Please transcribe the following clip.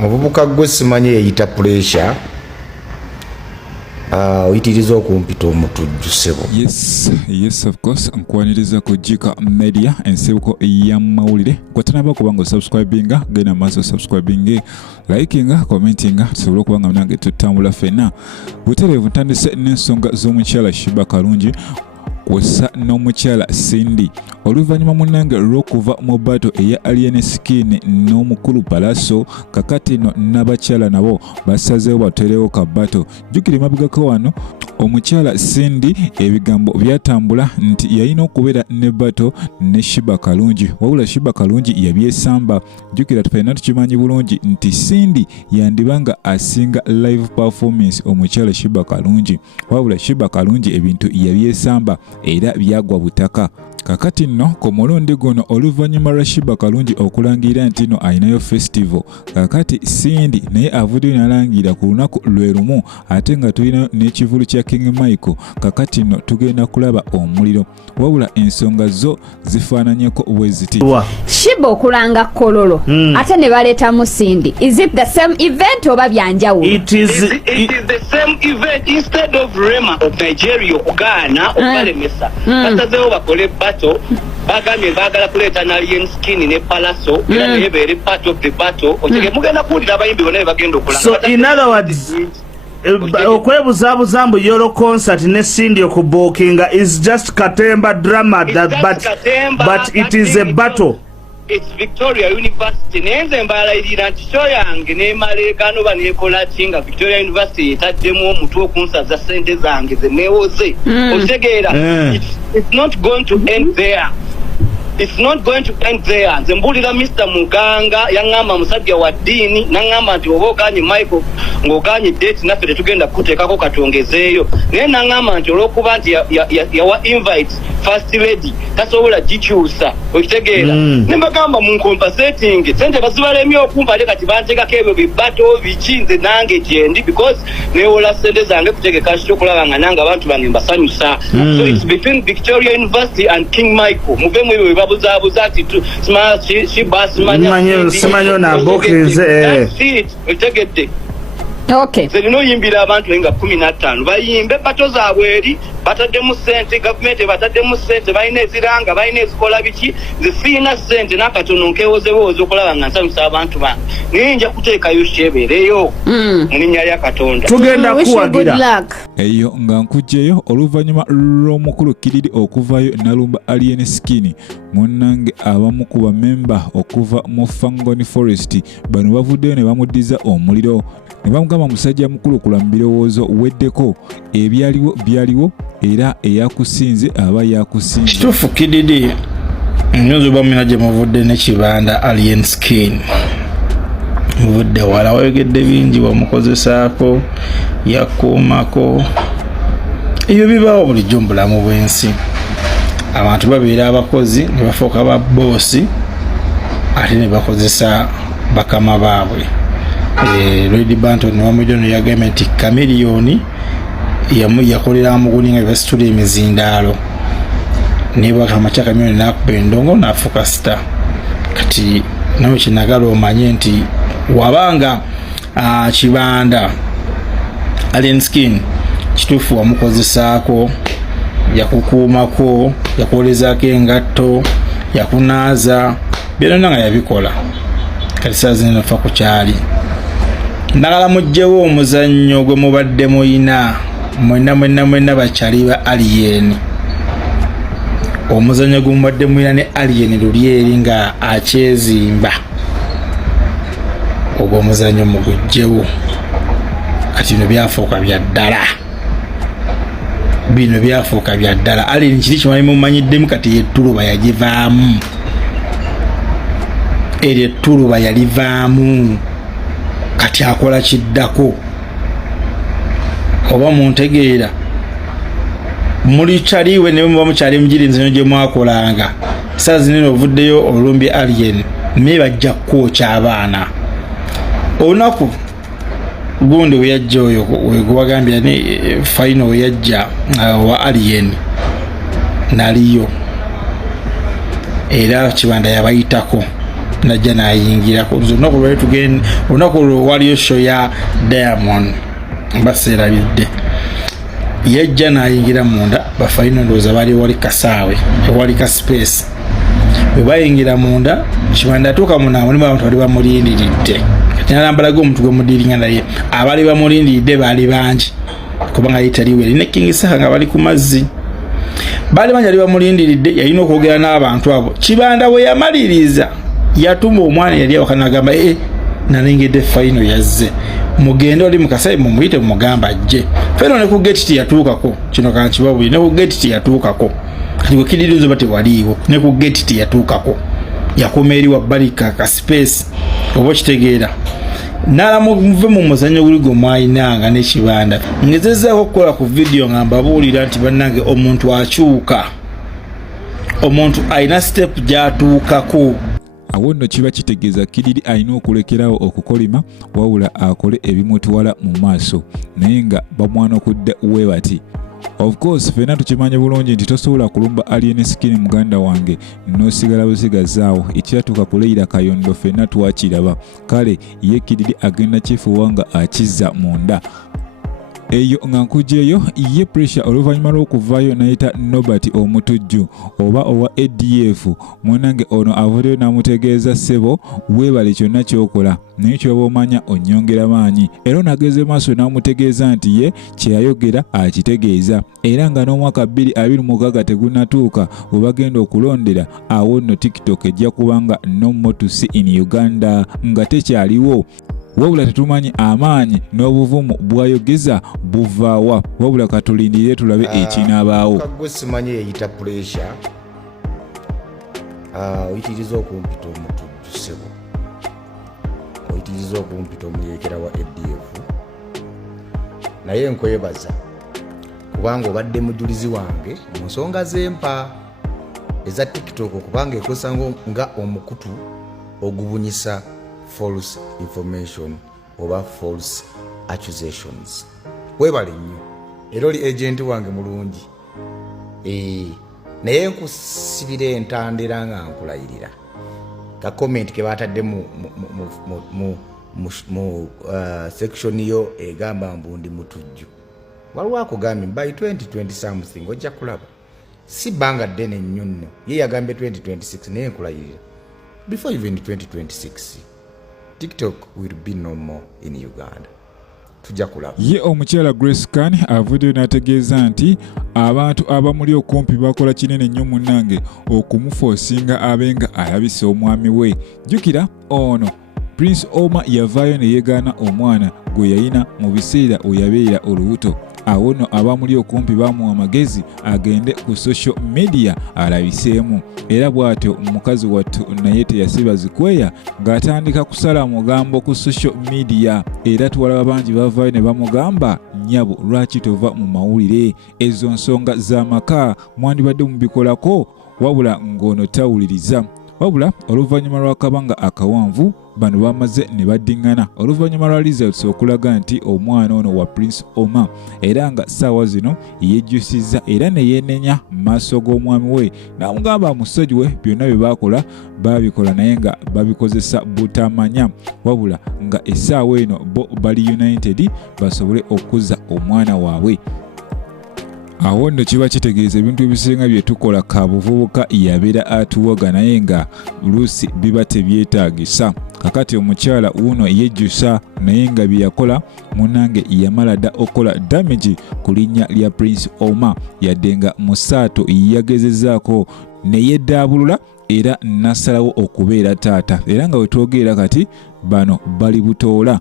muvubuka gwe simanyi yeyita pressure oyitiriza okumpita omutujju ssebo. Yes of course nkwaniriza ku Jika Media ensibuko y'amawulire kwatanaba kubanga subscribinga genda maaso subscribing likinga commentinga tusobole okubanga nange tutambula fena butereevu ntandise n'ensonga z'omukyala Sheebah Kalungi kwessa n'omukyala Cindy oluvannyuma munnange olw'okuva mu bato eya Alien Skin n'omukulu Palaso kakati no n'abakyala nabo basazeewo batereewo ka bato. Jjukira emabegako wano omukyala Cindy ebigambo byatambula nti yalina okubeera ne bato ne Sheebah Kalungi wabula Sheebah Kalungi yabyesamba. Jjukira tufena tukimanyi bulungi nti Cindy yandibanga asinga live performance omukyala Sheebah Kalungi wabula Sheebah Kalungi ebintu yabyesamba era byagwa butaka. Kakati nno ku mulundi guno oluvannyuma lwa Sheebah Kalungi okulangira nti no ayinayo festival kakati Cindy naye avudde nalangira ku lunaku lwe lumu ate nga tulina n'ekivulu kya King Michael kakati nno tugenda kulaba omuliro wabula ensonga zo zifaananyeko bwe ziti. Sheebah okulanga kololo ate ne baleetamu Cindy. Is it the same event oba byanjawulo? It is the same event instead of Rema of Nigeria okugaana okubalemesa basazeewo bakole battle bagambye baagala kuleeta Alien Skin ne Palaso era naye beere part of the battle otege mugenda kuwulira abayimbi bonna bagenda okulanga. So in other words okwebuzabuza mbu yolo concert ne Cindy okubukinga is just katemba drama but it is a battle. It's Victoria University. Nenze mbala irira nti show yange ne malekano banekola kinga Victoria University etaddemu omutwe okunsaza sente zange zenewoze. Otegeera it's not going to end there. It's not going to end there. Zembulira Mr. Muganga yangamba musajja wa dini nangamba nti oboganye Michael ngoganye date naffe tetugenda kuteekako katongezeeyo naye nangamba nti olwokuba nti yawa invite first lady tasobola gikyusa okitegeera nembagamba mu compensating sente bazibalemye okumva ate kati banteekako ebyo bibato bikinze nange gyendi because newola sente zange kutegeka kitokulaba nga nange abantu bange mbasanyusa. So it's between Victoria University and King Michael muvemu ebyo babuzabuza ati Sheebah simanyo na bokinze otegedde. Okay. Zerino yimbira abantu nga 15 bayimbe bato zaabwe eri bataddemu sente government bataddemu sente balina eziranga balina ezikola biki zifina sente nakatono nkewozewoze okulaba nga nsanyusa abantu bange ninja kuteekayo shebeereyo mu linnya lya Katonda tugenda kuwagira eyo nga nkujjeyo oluvannyuma lw'omukulu Kiriri okuvayo Nalumba Alien Skin munnange abamu ku bamemba okuva mu Fangoni Forest bano bavuddeyo ne bamuddiza omuliro ne bamugamba musajja mukulu kulamba birowoozo weddeko byaliwo era eyakusinze aba yakusinze. Kituufu Kiriri nyozo bamina gye muvudde n'ekibanda Alien Skin muvudde wala wayogedde bingi bamukozesaako yakuumako ebyo bibaawo bulijjo mu bulamu bw'ensi abantu babeera abakozi ne bafuuka ba boosi ate ne bakozesa bakama baabwe. Lady Banton ne wamujjono yagambye nti Kamiliyoni yakolera mu gulinga basitula emizindaalo ne bakamata Kamiliyoni n'akuba endongo n'afuuka sita. Kati nawe kinagala omanye nti wabanga kibanda Alien Skin kituufu wamukozesaako yakukuumako yakuwolezaako engatto yakunaaza byonna nga yabikola. Kati saa zino nafa ku kyali ndagala mujjewo omuzannyo gwe mubadde muyina mwenna bakyali ba Alien. Omuzannyo gwe mubadde muyina ne Alien luli eri nga akyezimba ogwo omuzannyo mugujjewo. Kati bino byafuuka bya ddala. Alien kiri kimali mumanyiddemu kati yettuluba yagivaamu eryo ettuluba yalivaamu kati akola kiddako oba muntegeera muli kyaliwe ne muba mukyali mugiri nzino gye mwakolanga saa zinene ovuddeyo olumbye Alien naye bajja kukookya abaana. Olunaku gundi weyajja oyo wegwagambira ne final weyajja wa Alien naliyo era kibanda yabayitako najja nayingira olunaku olwo waliyo show ya Diamond baserabidde yajja nayingira munda bafalina ndowooza bali wali kasaawe ewali ka space bwe bayingira munda Kibanda atuuka muna mulimu abantu bali bamulindiridde kati nalambalaga omuntu gwe mudiringa naye abali bamulindiridde baali bangi kubanga yitaliwe ne King Saka nga bali ku mazzi bali bangi ali bamulindiridde yalina okwogera n'abantu abo Kibanda bwe yamaliriza yatuma omwana yali awakanagamba nalengedde final yazze mugende oli mukasayi mumuyite mugamba ajje feno ne ku gate tiyatuukako kino kankibabuli ne ku gate tiyatuukako kati gwe kidirizo bate waliiwo ne ku gate tiyatuukako yakoma eri wabbali ka space oba kitegeera nala muve mu muzanyo guli gwe mwayinanga ne Kibanda ngezezaako okukola ku video nga mbabuulira nti bannange omuntu akyuka omuntu alina step gyatuukako awo nno kiba kitegeeza Kididi alina okulekerawo okukolima wabula akole ebimutwala mu maaso naye nga bamwana okudda we bati. Of course fena tukimanye bulungi nti tosobola kulumba alien skin muganda wange nosigala busigazaawo ekyatuuka ku Leila Kayondo fena twakiraba kale ye Kididi agenda chifu wanga akiza munda eyo nga nkujeyo ye pressure oluvannyuma lw'okuvaayo nayita Nobati omutujju oba owa ADF mwanange ono avuddeyo n'amutegeeza ssebo weebale kyonna ky'okola naye ky'oba omanya onnyongera maanyi era nageze maaso n'amutegeeza nti ye kye yayogera akitegeeza era nga n'omwaka 2026 tegunnatuuka we bagenda okulondera awo nno TikTok ejja kubanga no more to see in Uganda nga tekyaliwo wabula tetumanyi amaanyi n'obuvumu bwayogeza buvaawa wabula katulindire tulabe ekinabaawo kagwe simanyi eyita pressure oyitiriza okumpita omutujju ssebo oyitiriza okumpita omuyeekera wa ADF naye nkwebaza kubanga obadde mujulizi wange mu nsonga z'empa eza TikTok kubanga ekosa nga omukutu ogubunyisa false information oba false accusations webale nnyo era oli agent wange mulungi naye nkusibira entandera nga nkulayirira ka comment ke batadde mu section yo egamba mbundi mutujju waliwo akugambye by 2020 something ojja kulaba si banga ddene nnyo nno ye yagambye 2026 naye nkulayirira before even 2026 TikTok will be no more in Uganda. Tujja kulaba. Ye omukyala Grace Khan avuddeyo n'ategeeza nti abantu abamuli okumpi bakola kinene nnyo munnange okumuforcinga abenga alabise omwami we. Jjukira ono Prince Omar yavaayo ne yeegaana omwana gwe yayina mu biseera oyabeera olubuto. Awo nno abamuli okumpi bamuwa amagezi agende ku social media alabiseemu era bw'atyo omukazi wattu naye teyasiba zikweya ng'atandika kusala mugambo ku social media era tuwalaba bangi bavaayo ne bamugamba nnyabo lwaki tova mu mawulire ezo nsonga z'amaka mwandibadde mubikolako wabula ng'ono tawuliriza wabula oluvannyuma lw'akabanga akawanvu bano bamaze ne baddiŋŋana oluvannyuma lwa results okulaga nti omwana ono wa Prince Omar era nga ssaawa zino yejjusizza era ne yeenenya mu maaso g'omwami we n'amugamba musajja we byonna bye baakola baabikola naye nga babikozesa butamanya wabula nga essaawa eno bo bali united basobole okuzza omwana waabwe. Awo nno kiba kitegeeza ebintu ebisinga bye tukola kabuvubuka yabeera atuwaga naye nga luusi biba tebyetaagisa. Kakati omukyala uno yejjusa naye nga bye yakola munnange yamala dda okukola damage ku linnya lya Prince Omar yadde nga musaato yagezezaako ne yeddaabulula era nasalawo okubeera taata era nga we twogera kati bano bali butoola.